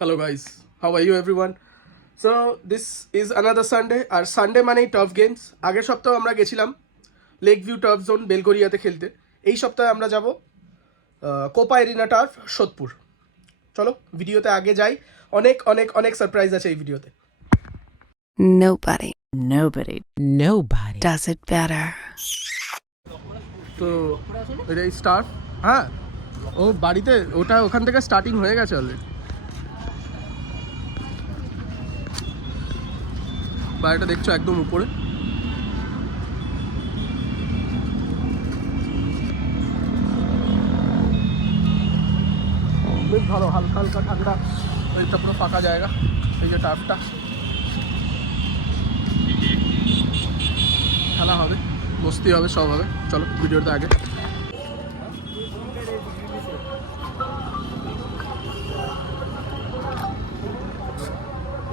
Hello guys, how are you everyone? So this is another Sunday আর Sunday মানেই tough games. আগের সপ্তাহে আমরা গেছিলাম লেক ভিউ টাফ জোন বেলগরিয়াতে খেলতে। এই সপ্তাহে আমরা যাব কোপা এরিনা টার্ফ সোদপুর। চলো ভিডিওতে আগে যাই, অনেক অনেক অনেক সারপ্রাইজ আছে এই ভিডিওতে। Nobody does it better. তো এটাই স্টার্ট। হ্যাঁ, ও বাড়িতে ওটা ওখান থেকে স্টার্টিং হয়ে গেছে অলরেডি। বাড়িটা দেখছো একদম উপরে। বেশ ভালো, হালকা হালকা ঠান্ডা, এটা পুরো ফাঁকা জায়গা। এই যে টার্ফটা খেলা হবে, বসতে হবে, সব হবে। চলো ভিডিওতে আগে।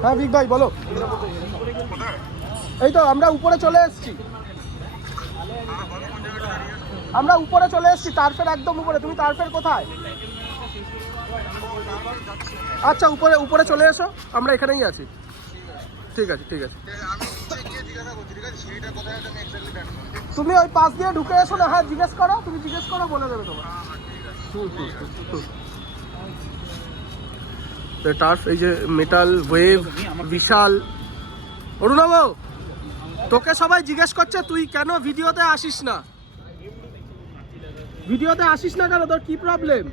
হ্যাঁ বিগ ভাই বলো। এই তো আমরা উপরে চলে এসেছি, আমরা উপরে চলে এসেছি, টার্ফের একদম উপরে। তুমি টার্ফের কোথায়? আচ্ছা উপরে উপরে চলে এসো, আমরা এখানেই আছি। ঠিক আছে ঠিক আছে, তুমি ওই পাশ দিয়ে ঢুকে এসো না। হ্যাঁ জিজ্ঞেস করো, তুমি জিজ্ঞেস করো, বলে দেবে তোমার। টার্ফ, এই যে মেটাল ওয়েভ, বিশাল। অরুণাব, তোকে সবাই জিজ্ঞেস করছে তুই কেন ভিডিওতে আসিস না? ভিডিওতে আসিস না কেন? তোর কি প্রবলেম?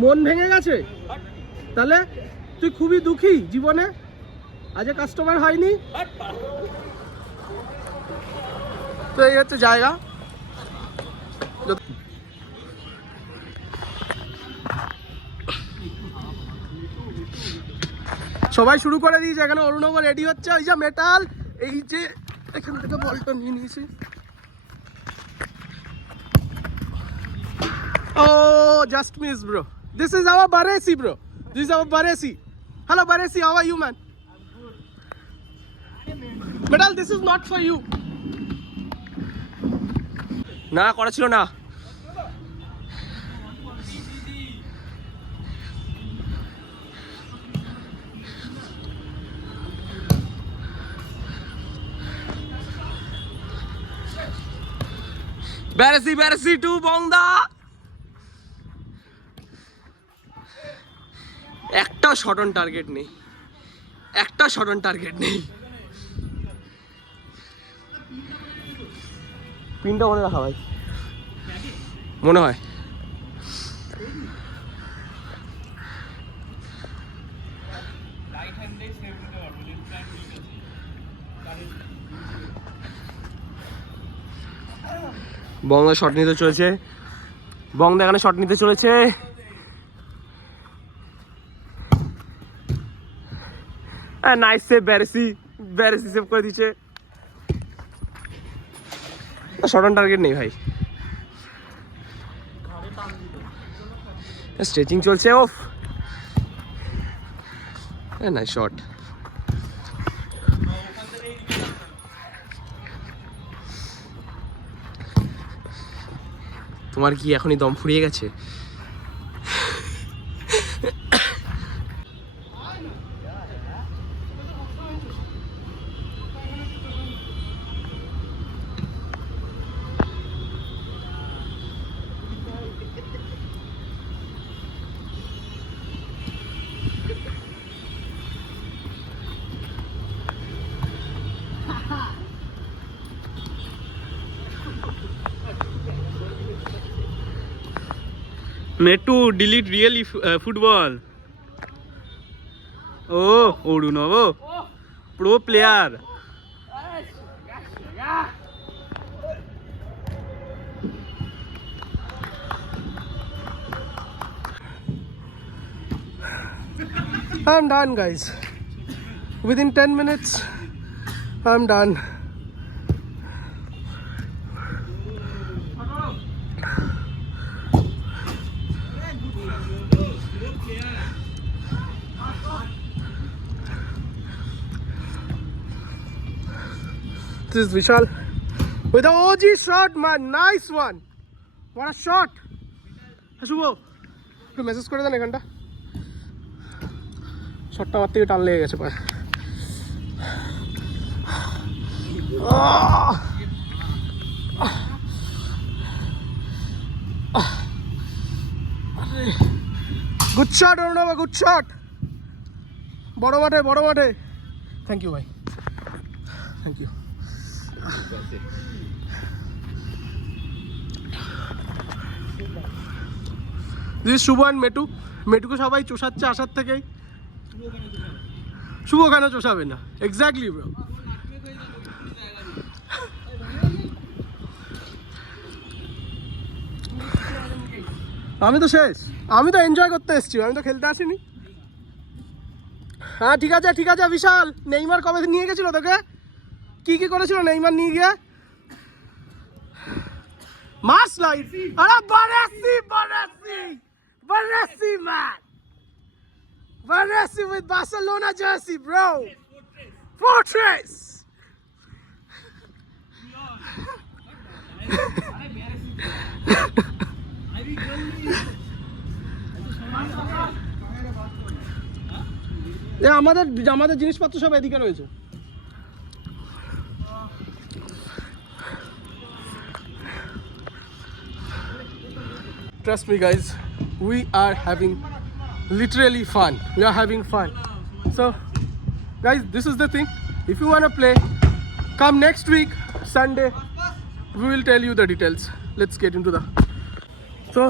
মন ভেঙে গেছে? তাহলে তুই খুবই দুঃখী জীবনে, আজ কাস্টমার হয়নি। তো এই হচ্ছে জায়গা। সবাই শুরু করে দিয়েছে, এখানে অরুণাব রেডি হচ্ছে। ওই যে মেটাল, এই যে এখান থেকে বলটা নিয়ে নিয়েছি। Oh, just miss, bro. This is our Baresi, bro. This is our Baresi. Hello, Baresi. How are you, man? Metal, this is not for you. না করা ছিল না। Baresi, Baresi to Bongda. একটা শট অন টার্গেট নেই, একটা shot on target নেই। পিনটা মনে রাখা ভাই, মনে হয়। বংদা শট নিতে চলেছে, বংদা এখানে শট নিতে চলেছে। নাইস সেভ, ব্যারেসি, ব্যারেসি সেভ করে দিচ্ছে। শট অন টার্গেট নেই ভাই, স্ট্রেচিং চলছে। ওফ, নাইস শট। তোমার কি এখনই দম ফুরিয়ে গেছে? Metu, delete really football. Oh, Orunovo, pro player. I'm done, guys. Within 10 minutes, I'm done. This is Vishal with the OG shot, man. Nice one. What a shot. শুভ একটু message করে দেন এখানটা। শটটা আমার থেকে টান লেগে গেছে পায়ে। Good shot Arunava, good shot. বড় মাঠে, বড় মাঠে। থ্যাংক ইউ ভাই, thank you. This Shubho and Metu. মেটুকে সবাই চষাচ্ছে আসার থেকেই। শুভ কেন চষাবে না? Exactly bro. আমি তো শেষ, আমি তো এনজয় করতে এসেছি, আমি তো খেলতে আসিনি। হ্যাঁ ঠিক আছে, ঠিক আছে বিশাল। নেইমার কবে নিয়ে গেছিল তোকে? কি কি করেছিল নেইমার নিয়ে গিয়ে? মাস লাইট। আরে Baresi, Baresi, Baresi man, Baresi with Barcelona jersey bro. Fortress. আমাদের আমাদের জিনিসপত্র সব এদিকে রয়েছে। Trust me guys, we are having literally fun. We are having fun. So guys, this is the thing. If you want to play, come next week Sunday. We will tell you the details. Let's get into the. So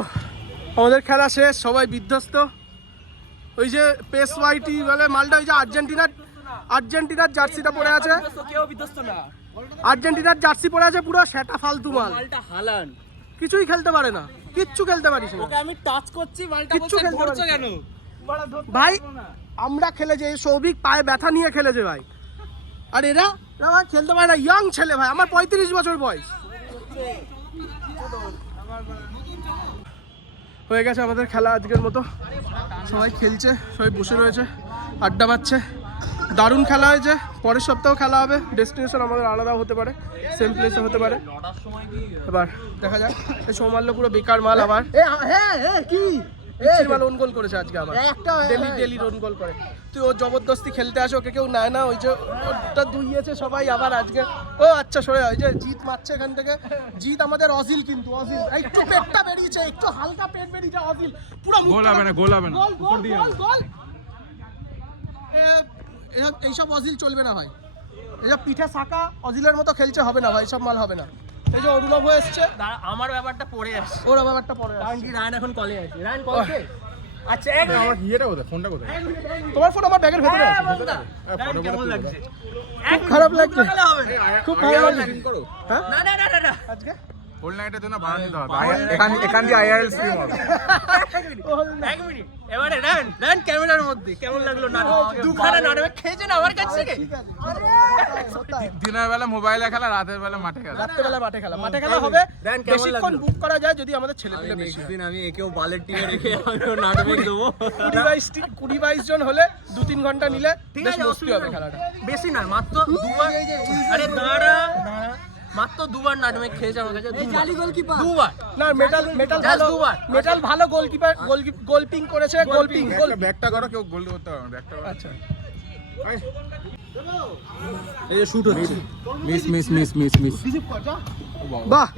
আমাদের খেলা শেষ, সবাই বিধ্বস্ত। ওই যে pace ওয়াইটি বলে মালটা, ওই যে আর্জেন্টিনার জার্সিটা পরে আছে। কেউ বিধ্বস্ত না। আর্জেন্টিনার জার্সি পরে আছে, পুরো সেটা ফালতু মাল। মালটা হালান, কিছুই খেলতে পারে না, কিচ্ছু খেলতে পারিস না। ওকে আমি টাচ করছি, মালটা কিচ্ছু বলছে খেলতে ধরছো পারিস কেন? ভাই আমরা খেলেছে, সৌভিক পায়ে ব্যথা নিয়ে খেলেছে ভাই। আর এরা ভাই খেলতে পারে না, ইয়াং ছেলে ভাই, আমার 35 বছর বয়স। হয়ে গেছে আমাদের খেলা আজকের মতো। সবাই খেলছে, সবাই বসে রয়েছে, আড্ডা মারছে। দারুণ খেলা হয়েছে। পরের সপ্তাহেও খেলা হবে। ডেস্টিনেশন আমাদের আলাদাও হতে পারে, সেম প্লেসে হতে পারে। এবার দেখা যাক। এই সৌমাল্য পুরো বেকার মাল আবার। কি মাল ওন গোল করেছে আজকে আবার, ডেলি ওন গোল করে। তুই ও জবরদস্তি খেলতে আসে, ওকে কেউ নেয় না। ওই যে ওটা দুইয়েছে সবাই আবার আজকে। ও আচ্ছা সরে, ওই যে জিত মারছে এখান থেকে। জিত আমাদের অজিল, কিন্তু অজিল একটু পেটটা বেরিয়েছে, একটু হালকা পেট বেরিয়েছে অজিল। পুরো গোল হবে না, গোল হবে না, গোল গোল গোল। এইসব অজিল চলবে না ভাই, এইসব পিঠে শাকা অজিলের মতো খেলছে, হবে না ভাই, সব মাল হবে না। এই যে অরুণাভ এসছে, আমার ব্যাপারটা পড়ে আসছে। ওর ব্যাপারটা পরে কারণ কি রায়ন এখন কলে আছে। রায়ন কলছে। আচ্ছা এক আমার ইয়েটা কোথায়, ফোনটা কোথায়? তোমার ফোন আমার ব্যাগের ভেতরে আছে। রায়ন কেমন লাগছে? খুব খারাপ লাগছে, সকালে হবে না। খুব খারাপ লাগছে। করো হ্যাঁ না না না না না। আজকে হোল নাইটের জন্য ভাড়া নিতে হবে। এখান দিয়ে আইআরএল স্ট্রিম হবে। এক মিনিট, এবারে রায়ন ক্যামেরার মধ্যে কেমন লাগলো? না দুখানা নাটক খেয়েছে না আমার কাছ থেকে। ঠিক আছে, দিনের বেলা মোবাইলে খেলা, রাতের বেলা মাঠে খেলা। রাত্রেবেলা মাঠে খেলা, মাঠে খেলা হবে। দেন কেমন বেশিক্ষণ লাগলো? বুক করা যায় যদি আমাদের ছেলেপিলে বেশি হয়। দিন আমি একেও বালের টিমে রেখে আমি নাটক দেবো। 20-22 জন হলে 2-3 ঘন্টা নিলে বেশ মস্তি হবে খেলাটা। বেশি না, মাত্র দুবার। আরে দাঁড়া, মাত্র দুবার নাটক খেয়েছে আমার কাছে। দুবার না, মেটাল Just ভালো, দুবার। মেটাল ভালো গোলকিপার, গোলপিং করেছে, গোলপিং গোল। ব্যাকটা করো, কেউ গোল করতে পারবে না। ব্যাকটা করো। আচ্ছা এই যে শুট হচ্ছে। মিস বাহ,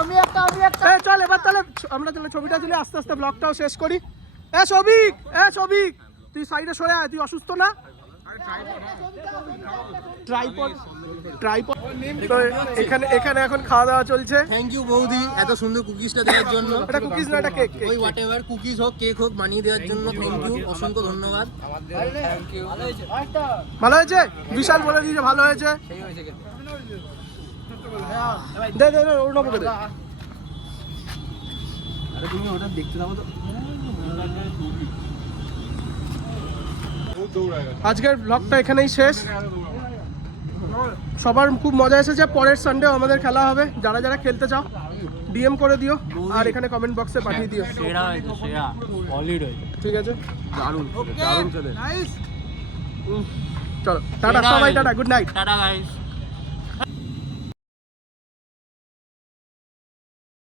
আমি একটা চল এবার তাহলে আমরা তাহলে ছবিটা তুলে আস্তে আস্তে ব্লগটাও শেষ করি। সবিক তুই সাইডে সরে আয়, তুই অসুস্থ না? ট্রাইপড এখানে এখন খাওয়া দাওয়া চলছে। থ্যাংক ইউ বৌদি এত সুন্দর কুকিজটা দেওয়ার জন্য। এটা কুকিজ না, এটা কেক। ওই হোয়াট এভার কুকিজ হোক, কেক হোক, বানিয়ে দেওয়ার জন্য থ্যাংক ইউ, অসংখ্য ধন্যবাদ। ভালো হয়েছে, বিশাল বলে দিয়েছে ভালো হয়েছে। দে অরুণাভকে দে। তুমি ওটা দেখতে যাবো তো। আজকের ব্লগটা এখানেই শেষ। সবার খুব মজা এসেছে। পরের সানডেও আমাদের খেলা হবে। যারা যারা খেলতে চাও ডিএম করে দিও, আর এখানে কমেন্ট বক্সে পাঠিয়ে দিও। সেরা হয়েছে, সেরা সলিড হয়েছে। ঠিক আছে, দারুণ চলে। চলো টাটা সবাই, tata, good night. Tata guys.